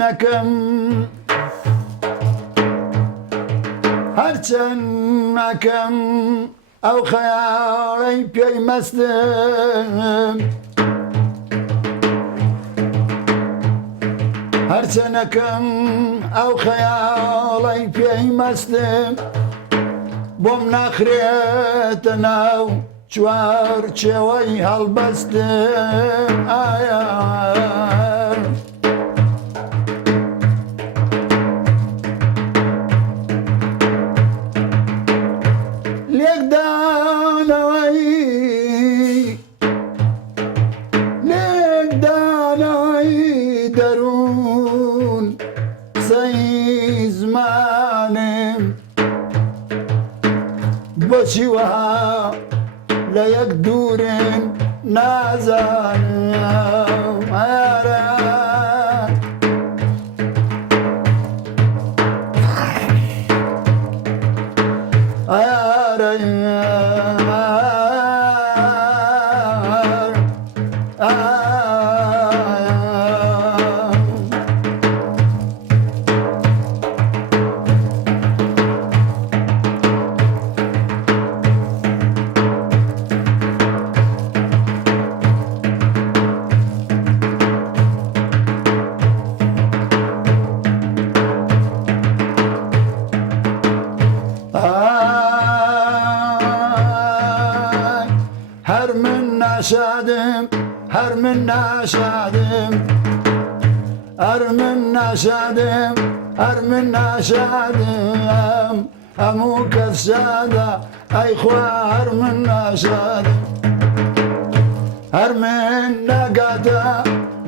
هرچنکم هرچنکم ئەو خەیاڵەی پێیمەستم هەرچەنەکەم ئەو خەیاڵەی پێیمەستم بۆم ناخرێتە ناو چوار چێوەی هەڵبەستم ئایا لێکدانەوەی دەروون قسەی زمانم بۆچی وەها لە یەک دوورن نازانم ئارە هەر من ناشادم هەر من ناشادم هەر من ناشادم هەر من ناشادم هەموو کەس شادە ئەی خوا هەر من ناشادم هەر من ناگاتە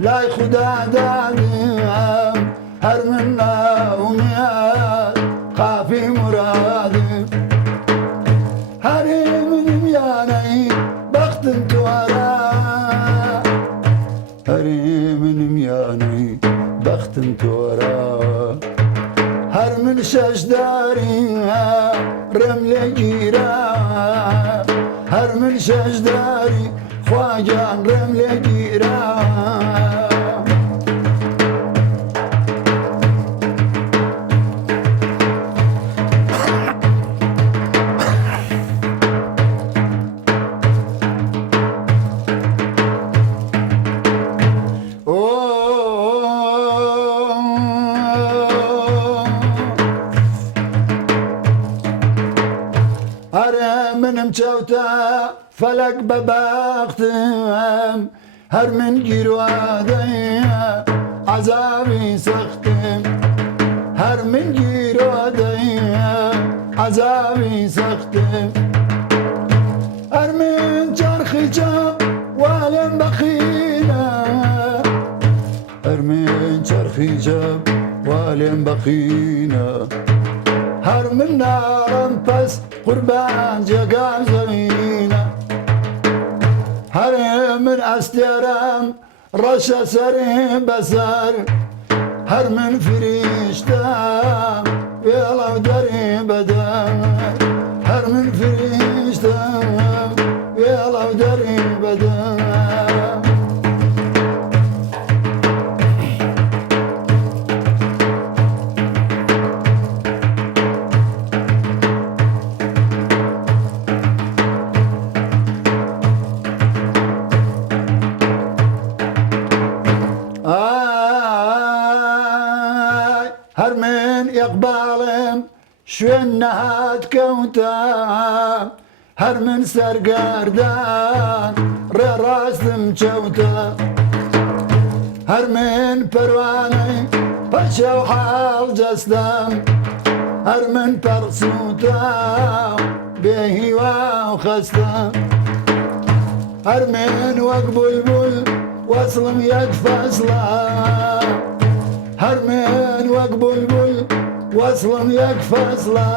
لای خودا دادم هەر من ناومیاد قافی مرادم هەرێ منم یانەی بەختم توارە هەرێ منم یانەی بەختم تۆرە هەر من شەشداری ڕێم لێ گیرە هەر من شەشداری خواگیان ڕێم لێ گیرە هەرێ منم چەوتە فەلەک بە بەختم هەر من گیرۆدەی عەزابی سەختم هەر من گیرۆدەی عەزابی سەختم هەر من چەرخی چەپ وا لێم بەخینە هەر من چەرخی چەپ وا لێم بەخینە هەر من ناڕم پەس قوربان جێگام زەمینە هەرێ من ئەستێرەم ڕەشە سەرم بەسەر هەر من فریشتەم وێڵەو دەرێ بەدەر هەر من فریشتەم وێڵەو دەرێ بەدەر هەر من ئیقباڵم شوێن نەهات کەوتە هەر من سەرگەردان ڕێڕاستم چەوتە هەر من پەروانەی پەچە و حاڵ جەستەم هەر من پەرسووتە بێهیوا و خەستەم هەر من وەک بولبول وەسڵم یەک فەسڵە هەر من وەک بولبول وەسڵم یەک فەسڵە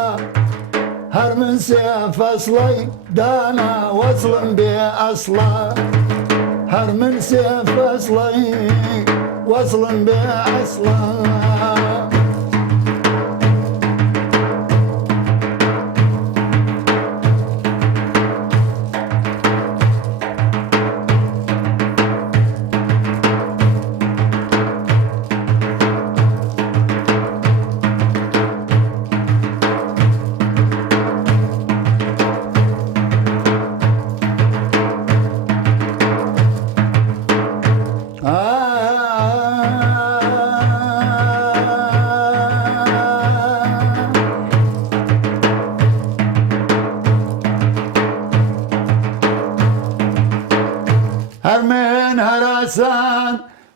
هەر من سێ فەسڵەی دانا وەسڵم بێ ئەسڵە هەر من سێ فەسڵەی وەسڵم بێ ئەسڵە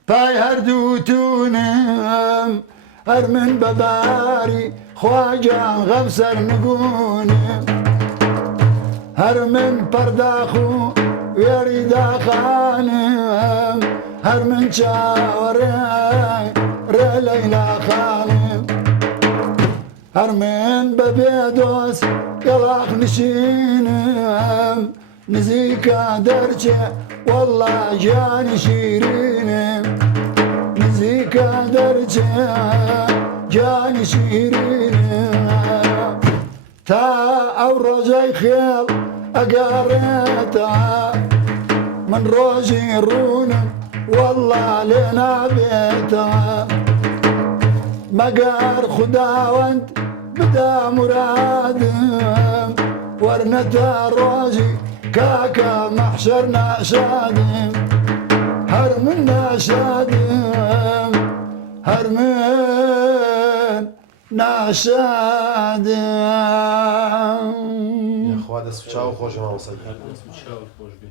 پای هەردووتونم هەر من بەباری خواجان غەم سەر نگونم هەر من پەرداخ و وێری داخانم هەر من چاوەڕێی ڕێ لەیلا خانم هەر من بەبێ دۆست گەڵاق نشینم نزیکە دەرچێ وەڵڵا گیانی شیرینم نزیکە دەرچێ گیانی شیرینم تا ئەو ڕۆژەی خێڵ ئەگەڕێتە من ڕۆژی ڕوونم وەڵڵا لێ نابێتە مەگەر خوداوەند بدا مرادم وەرنەتە ڕۆژی کاکە مەحشەر ناشادم هەر من ناشادم هەر من ناشادم خوا دەست و چاو خۆشەوە هەر دەست و چاوت خۆش بێ